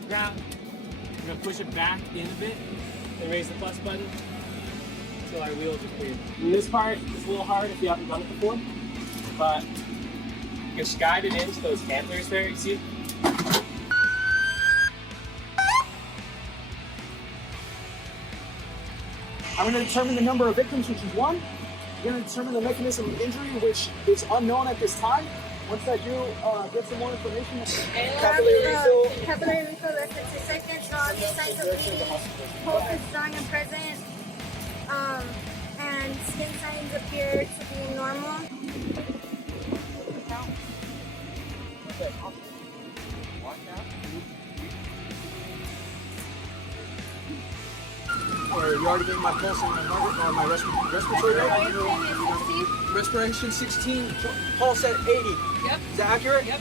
the ground. We're going to push it back in a bit and raise the plus button until our wheels are clear. And this part is a little hard if you haven't done it before, but you just guide it into those handlers there, you see? I'm going to determine the number of victims, which is 1. I'm going to determine the mechanism of injury, which is unknown at this time. Once I do get some more information, capillary refill. Capillary refill less than 2 seconds. No obvious signs of bleeding. Pulse is strong and present. And skin signs appear to be normal. You already gave my pulse and my respiratory rate? Respiration 16, pulse at 80. Yep. Is that accurate? Yep.